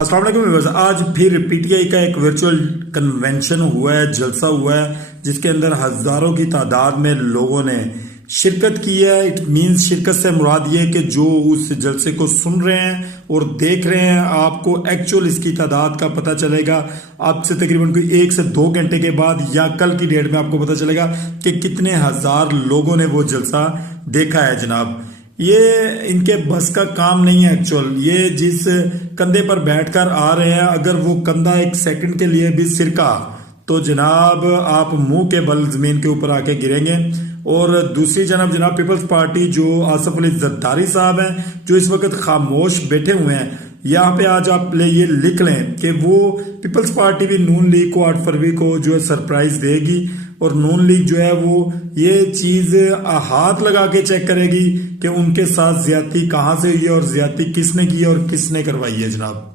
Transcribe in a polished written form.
अस्सलाम वालेकुम व्यूअर्स। आज फिर पीटीआई का एक वर्चुअल कन्वेंशन हुआ है, जलसा हुआ है, जिसके अंदर हजारों की तादाद में लोगों ने शिरकत की है। इट मींस शिरकत से मुराद ये कि जो उस जलसे को सुन रहे हैं और देख रहे हैं, आपको एक्चुअल इसकी तादाद का पता चलेगा आपसे तकरीबन कोई 1 से 2 घंटे के बाद या कल की डेट में आपको पता चलेगा कि कितने हजार लोगों ने वो जलसा देखा है। जनाब, ये इनके बस का काम नहीं है। एक्चुअल ये जिस कंधे पर बैठकर आ रहे हैं, अगर वो कंधा 1 सेकंड के लिए भी सिरका तो जनाब आप मुंह के बल जमीन के ऊपर आके गिरेंगे। और दूसरी जनाब पीपल्स पार्टी जो आसफ अली जरदारी साहब हैं, जो इस वक्त खामोश बैठे हुए हैं, यहाँ पे आज आप ये लिख लें कि वो पीपल्स पार्टी भी नून लीग को 8 फरवरी को जो है सरप्राइज देगी और नून लीग जो है वो ये चीज हाथ लगा के चेक करेगी कि उनके साथ ज्यादती कहाँ से हुई है और ज्यादती किसने की है और किसने करवाई है। जनाब